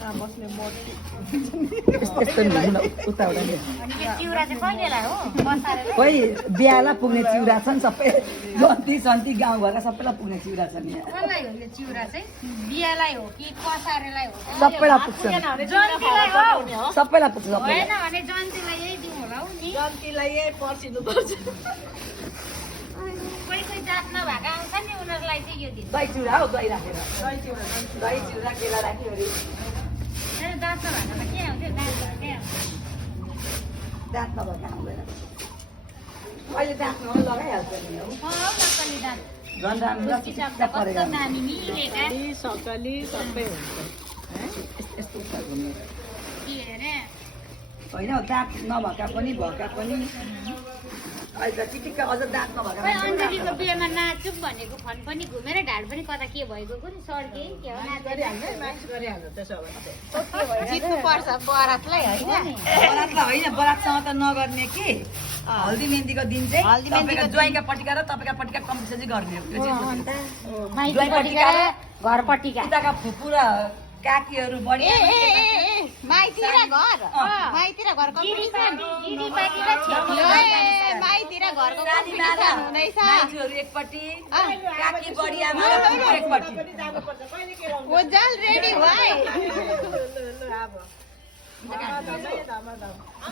बस्ने मोटी यस्तो घुम्न उता उता नि अनि त्यो चिउरा चाहिँ कहिलेलाई हो बसारेर खोइ बिहालाई पुग्ने चिउरा छन् सबै जन्ती सन्ती गाउँघरका सबैलाई पुग्ने चिउरा छन् यहाँ कसलाई हो यो चिउरा चाहिँ बिहालाई हो कि कसारेलाई हो सबैलाई पुग्छ जन्तीलाई हो सबैलाई पुग्छ सबैलाई होइन भने जन्तीलाई यही दिउँ होला हौ नि जन्तीलाई यही पर्सिनुपर्छ कोही कोही जात नभएका आउँछ नि उनीहरूलाई चाहिँ यो दिन दही चिउरा हौ दही राखेर दही चिउरा केला राख्यो अरे जात नभएकोमा के आउँथ्यो दाँत दाँत भएकै आउँछ नभएको आउँदैन अहिले दाँत नभए लगाइहाल्छ नि हौ नक्कली दाँत झन् राम्रो चिच्चा कस्तो दामी मिलेका सकली सबै हुन्छ यस्तो उता घुम्ने के अरे होइन हौ दाँत नभएका पनि भएका पनि अहिले त चिटिक्क अझ दाँत नभएका खोइ मान्छे अञ्जलीको बिहेमा नाचौँ भनेको फन पनि घुमेर ढाड पनि कता के भएको कुनि सड्के के हो गरिहाल्नु त्यसो भने जित्नु पर्छ बरातलाई होइन बरातलाई होइन बरातसँग त नगर्ने कि हल्दी मेहन्दीको दिन चाहिँ हल्दी मेहन्दीको तपाईँको ज्वाइँका पट्टिका र तपाईँका पट्टिका कम्पिटिसन चाहिँ गर्ने हो त्यो चाहिँ अन्त माइतीपट्टिका र घरपट्टिका उताका फुपू र काकीहरू बढी माइती र घर माइती र घर कम्पिटिसन गिरीपाटी र छेत्री माइती र घरको कम्पिटिसन हुँदैछ मान्छेहरू एकपट्टि काकी बढी आमा एकपट्टि उज्जल रेडी भाइ अब